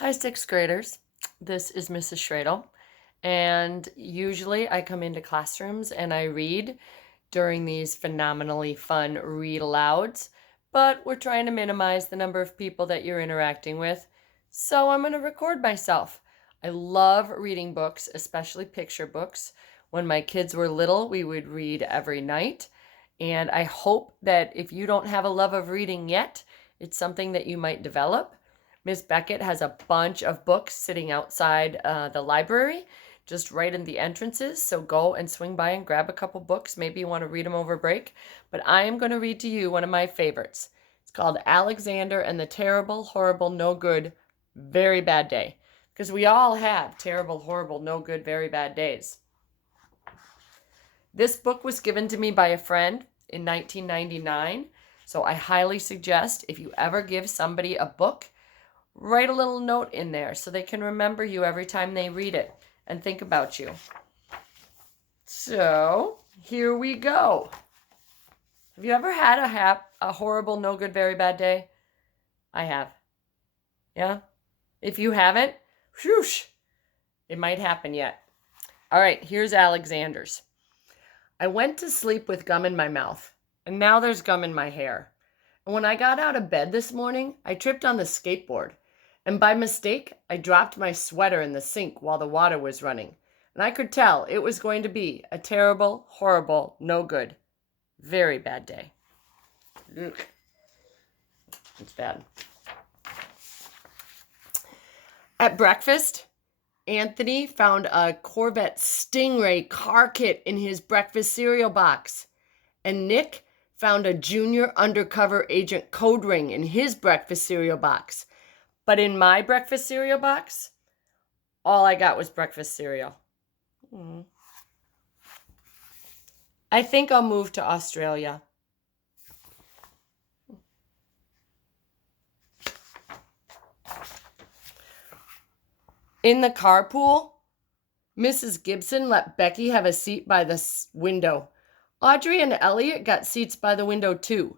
Hi, sixth graders. This is Mrs. Schroedl, and usually I come into classrooms and I read during these phenomenally fun read alouds, but we're trying to minimize the number of people that you're interacting with, so I'm going to record myself. I love reading books, especially picture books. When my kids were little, we would read every night, and I hope that if you don't have a love of reading yet, it's something that you might develop. Miss Beckett has a bunch of books sitting outside the library, just right in the entrances. So go and swing by and grab a couple books. Maybe you want to read them over break. But I am going to read to you one of my favorites. It's called Alexander and the Terrible, Horrible, No Good, Very Bad Day. Because we all have terrible, horrible, no good, very bad days. This book was given to me by a friend in 1999. So I highly suggest if you ever give somebody a book, write a little note in there so they can remember you every time they read it and think about you. So, here we go. Have you ever had a horrible, no good, very bad day? I have. Yeah? If you haven't, whoosh, it might happen yet. All right, here's Alexander's. I went to sleep with gum in my mouth, and now there's gum in my hair. And when I got out of bed this morning, I tripped on the skateboard. And by mistake, I dropped my sweater in the sink while the water was running. And I could tell it was going to be a terrible, horrible, no good, very bad day. Ugh. It's bad. At breakfast, Anthony found a Corvette Stingray car kit in his breakfast cereal box. And Nick found a junior undercover agent code ring in his breakfast cereal box. But in my breakfast cereal box, all I got was breakfast cereal. I think I'll move to Australia. In the carpool, Mrs. Gibson let Becky have a seat by the window. Audrey and Elliot got seats by the window too.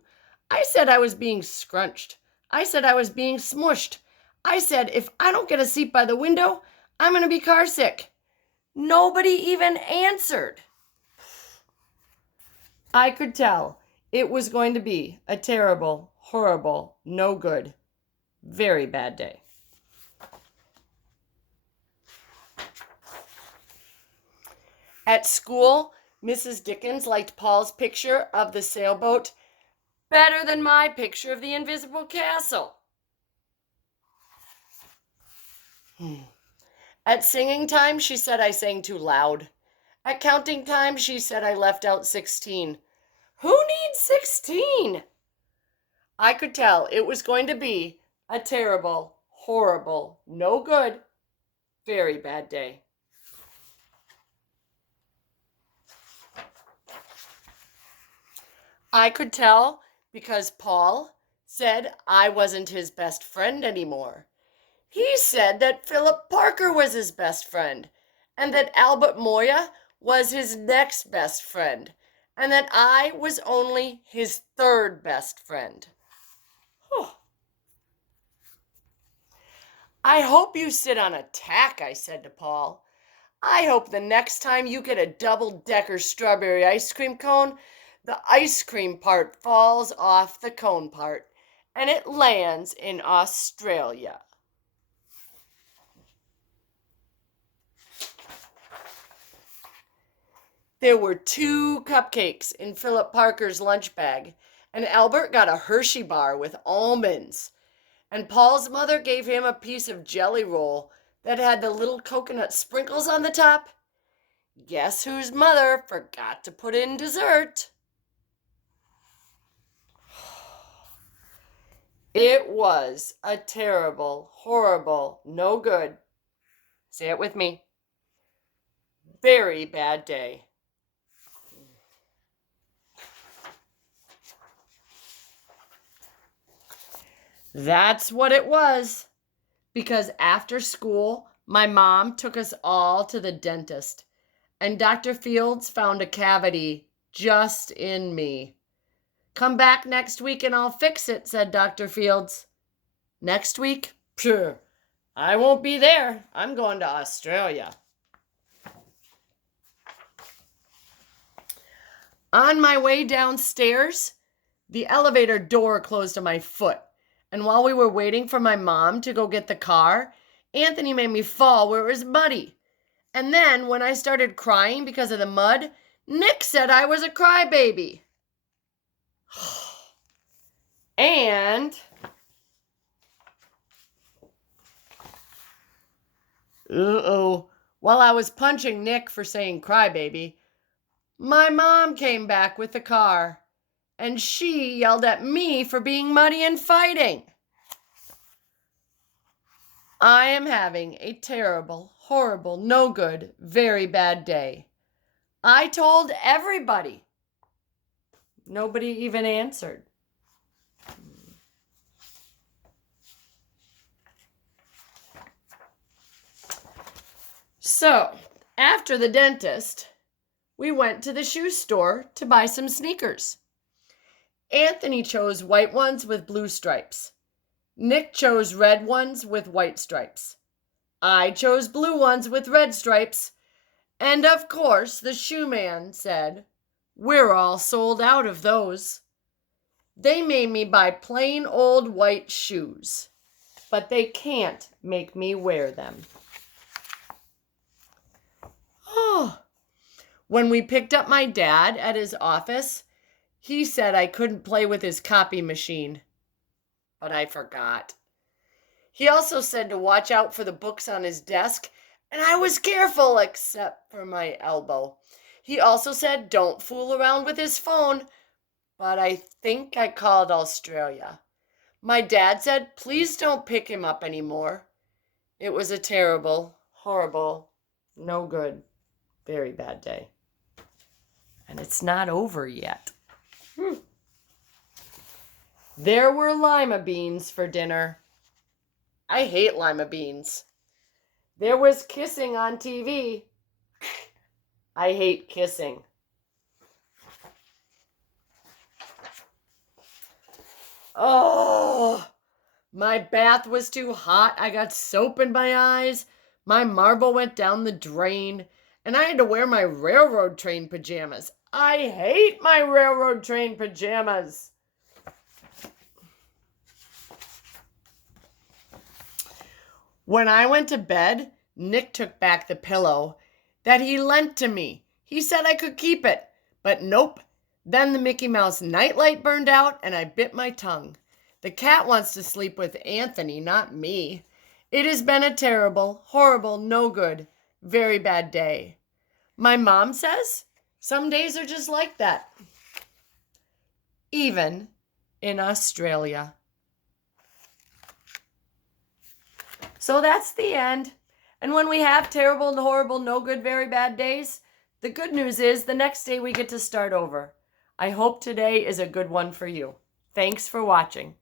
I said I was being scrunched. I said I was being smushed. I said if I don't get a seat by the window, I'm going to be car sick. Nobody even answered. I could tell it was going to be a terrible, horrible, no good, very bad day. At school, Mrs. Dickens liked Paul's picture of the sailboat better than my picture of the invisible castle. At singing time, she said I sang too loud. At counting time, she said I left out 16. Who needs 16? I could tell it was going to be a terrible, horrible, no good, very bad day. I could tell because Paul said I wasn't his best friend anymore. He said that Philip Parker was his best friend, and that Albert Moya was his next best friend, and that I was only his third best friend. Oh. I hope you sit on a tack, I said to Paul. I hope the next time you get a double-decker strawberry ice cream cone, the ice cream part falls off the cone part, and it lands in Australia. There were 2 cupcakes in Philip Parker's lunch bag, and Albert got a Hershey bar with almonds. And Paul's mother gave him a piece of jelly roll that had the little coconut sprinkles on the top. Guess whose mother forgot to put in dessert? It was a terrible, horrible, no good, say it with me, very bad day. That's what it was. Because after school, my mom took us all to the dentist, and Dr. Fields found a cavity just in me. Come back next week and I'll fix it, said Dr. Fields. Next week? Phew, I won't be there. I'm going to Australia. On my way downstairs, the elevator door closed on my foot. And while we were waiting for my mom to go get the car, Anthony made me fall where it was muddy. And then when I started crying because of the mud, Nick said I was a crybaby. And while I was punching Nick for saying crybaby, my mom came back with the car, and she yelled at me for being muddy and fighting. I am having a terrible, horrible, no good, very bad day. I told everybody. Nobody even answered. So, after the dentist, we went to the shoe store to buy some sneakers. Anthony chose white ones with blue stripes. Nick chose red ones with white stripes. I chose blue ones with red stripes. And of course, the shoe man said, "We're all sold out of those." They made me buy plain old white shoes, but they can't make me wear them. Oh. When we picked up my dad at his office, he said I couldn't play with his copy machine, but I forgot. He also said to watch out for the books on his desk, and I was careful except for my elbow. He also said don't fool around with his phone, but I think I called Australia. My dad said please don't pick him up anymore. It was a terrible, horrible, no good, very bad day. And it's not over yet. There were lima beans for dinner. I hate lima beans. There was kissing on TV. I hate kissing. Oh, my bath was too hot. I got soap in my eyes. My marble went down the drain. And I had to wear my railroad train pajamas. I hate my railroad train pajamas. When I went to bed, Nick took back the pillow that he lent to me. He said I could keep it, but nope. Then the Mickey Mouse nightlight burned out and I bit my tongue. The cat wants to sleep with Anthony, not me. It has been a terrible, horrible, no good, very bad day. My mom says some days are just like that. Even in Australia. So that's the end. And when we have terrible, horrible, no good, very bad days, the good news is the next day we get to start over. I hope today is a good one for you. Thanks for watching.